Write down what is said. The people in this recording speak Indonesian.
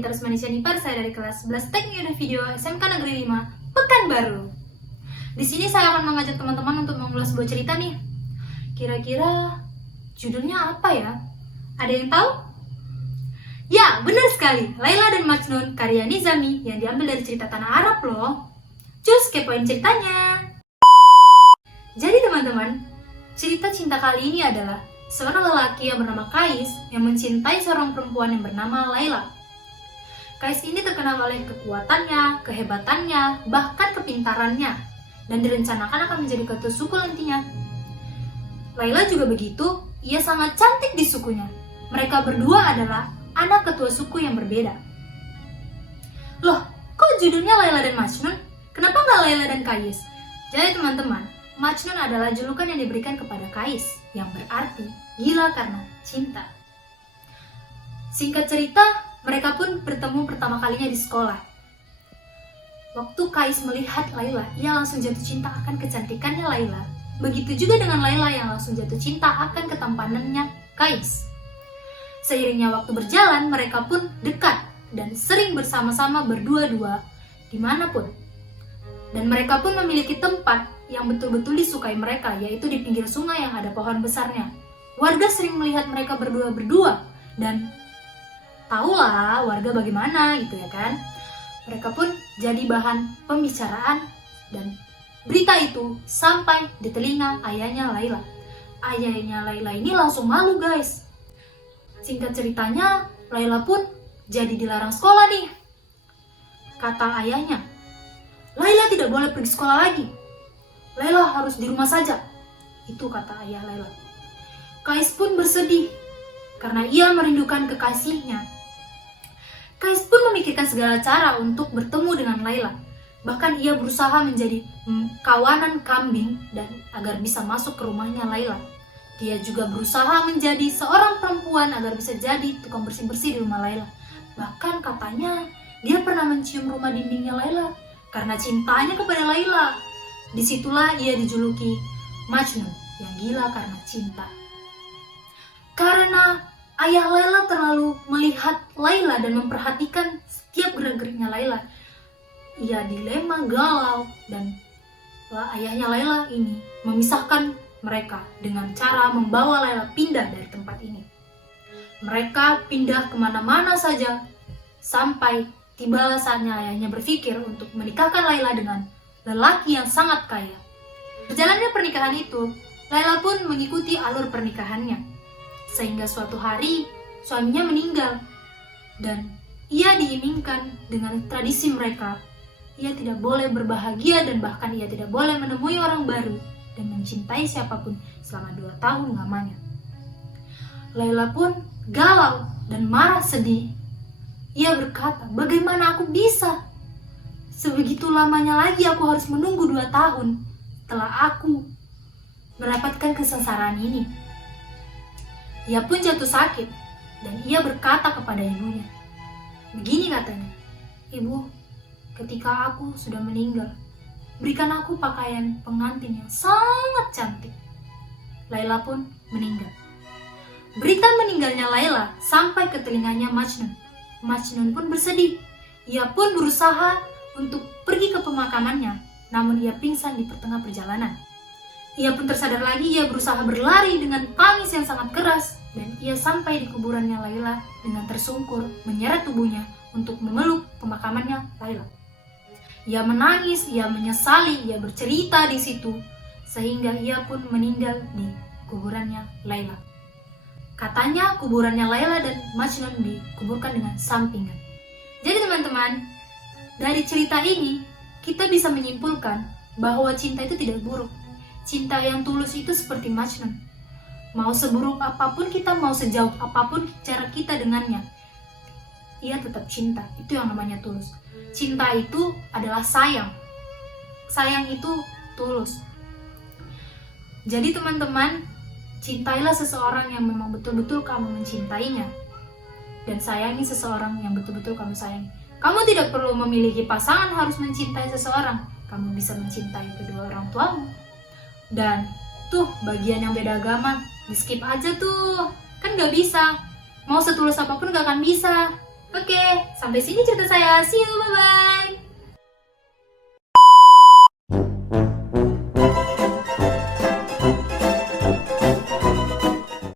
Gita Rusmanisya Nipar, saya dari kelas 11 Teknik dan Video SMK Negeri 5, Pekanbaru. Di sini saya akan mengajak teman-teman untuk mengulas sebuah cerita nih. Kira-kira judulnya apa ya? Ada yang tahu? Ya, benar sekali. Laila dan Majnun karya Nizami yang diambil dari cerita Tanah Arab loh. Cus, kepoin ceritanya. Jadi teman-teman, cerita cinta kali ini adalah seorang lelaki yang bernama Kais yang mencintai seorang perempuan yang bernama Laila. Kais ini terkenal oleh kekuatannya, kehebatannya, bahkan kepintarannya, dan direncanakan akan menjadi ketua suku nantinya. Laila juga begitu, ia sangat cantik di sukunya. Mereka berdua adalah anak ketua suku yang berbeda. Loh, kok judulnya Laila dan Majnun? Kenapa nggak Laila dan Kais? Jadi teman-teman, Majnun adalah julukan yang diberikan kepada Kais, yang berarti gila karena cinta. Singkat cerita, mereka pun bertemu pertama kalinya di sekolah. Waktu Kais melihat Laila, ia langsung jatuh cinta akan kecantikannya Laila. Begitu juga dengan Laila yang langsung jatuh cinta akan ketampanannya Kais. Seiringnya waktu berjalan, mereka pun dekat dan sering bersama-sama berdua-dua dimanapun. Dan mereka pun memiliki tempat yang betul-betul disukai mereka, yaitu di pinggir sungai yang ada pohon besarnya. Warga sering melihat mereka berdua-berdua, dan tahulah warga bagaimana gitu ya kan. Mereka pun jadi bahan pembicaraan, dan berita itu sampai di telinga ayahnya Laila. Ayahnya Laila ini langsung malu guys. Singkat ceritanya, Laila pun jadi dilarang sekolah nih. Kata ayahnya, Laila tidak boleh pergi sekolah lagi. Laila harus di rumah saja. Itu kata ayah Laila. Kais pun bersedih karena ia merindukan kekasihnya. Kais pun memikirkan segala cara untuk bertemu dengan Laila. Bahkan ia berusaha menjadi kawanan kambing dan agar bisa masuk ke rumahnya Laila. Dia juga berusaha menjadi seorang perempuan agar bisa jadi tukang bersih-bersih di rumah Laila. Bahkan katanya dia pernah mencium rumah dindingnya Laila karena cintanya kepada Laila. Disitulah ia dijuluki Majnun yang gila karena cinta. Karena ayah Laila terlalu melihat Laila dan memperhatikan setiap gerak-geriknya Laila, ia dilema, galau, dan ayahnya Laila ini memisahkan mereka dengan cara membawa Laila pindah dari tempat ini. Mereka pindah kemana-mana saja sampai tibalah saatnya ayahnya berpikir untuk menikahkan Laila dengan lelaki yang sangat kaya. Berjalannya pernikahan itu, Laila pun mengikuti alur pernikahannya. Sehingga suatu hari, suaminya meninggal. Dan ia diimingkan dengan tradisi mereka. Ia tidak boleh berbahagia dan bahkan ia tidak boleh menemui orang baru dan mencintai siapapun selama 2 tahun lamanya. Laila pun galau dan marah sedih. Ia berkata, bagaimana aku bisa? Sebegitu lamanya lagi aku harus menunggu 2 tahun setelah aku mendapatkan kesengsaraan ini. Ia pun jatuh sakit dan ia berkata kepada ibunya. Begini katanya, Ibu, ketika aku sudah meninggal, berikan aku pakaian pengantin yang sangat cantik. Laila pun meninggal. Berita meninggalnya Laila sampai ke telinganya Majnun. Majnun pun bersedih. Ia pun berusaha untuk pergi ke pemakamannya, namun ia pingsan di pertengah perjalanan. Ia pun tersadar lagi, ia berusaha berlari dengan tangis yang sangat keras, dan ia sampai di kuburannya Laila dengan tersungkur, menyeret tubuhnya untuk memeluk pemakamannya Laila. Ia menangis, ia menyesali, ia bercerita di situ, sehingga ia pun meninggal di kuburannya Laila. Katanya kuburannya Laila dan Majnun dikuburkan dengan sampingan. Jadi teman-teman, dari cerita ini, kita bisa menyimpulkan bahwa cinta itu tidak buruk. Cinta yang tulus itu seperti Majnun. Mau seburuk apapun kita, mau sejauh apapun cara kita dengannya, ia tetap cinta. Itu yang namanya tulus. Cinta itu adalah sayang. Sayang itu tulus. Jadi teman-teman, cintailah seseorang yang memang betul-betul kamu mencintainya. Dan sayangi seseorang yang betul-betul kamu sayangi. Kamu tidak perlu memiliki pasangan harus mencintai seseorang. Kamu bisa mencintai kedua orang tuamu. Dan tuh bagian yang beda agama, di skip aja tuh. Kan gak bisa. Mau setulus apapun gak akan bisa. Oke, sampai sini cerita saya. See you, bye-bye.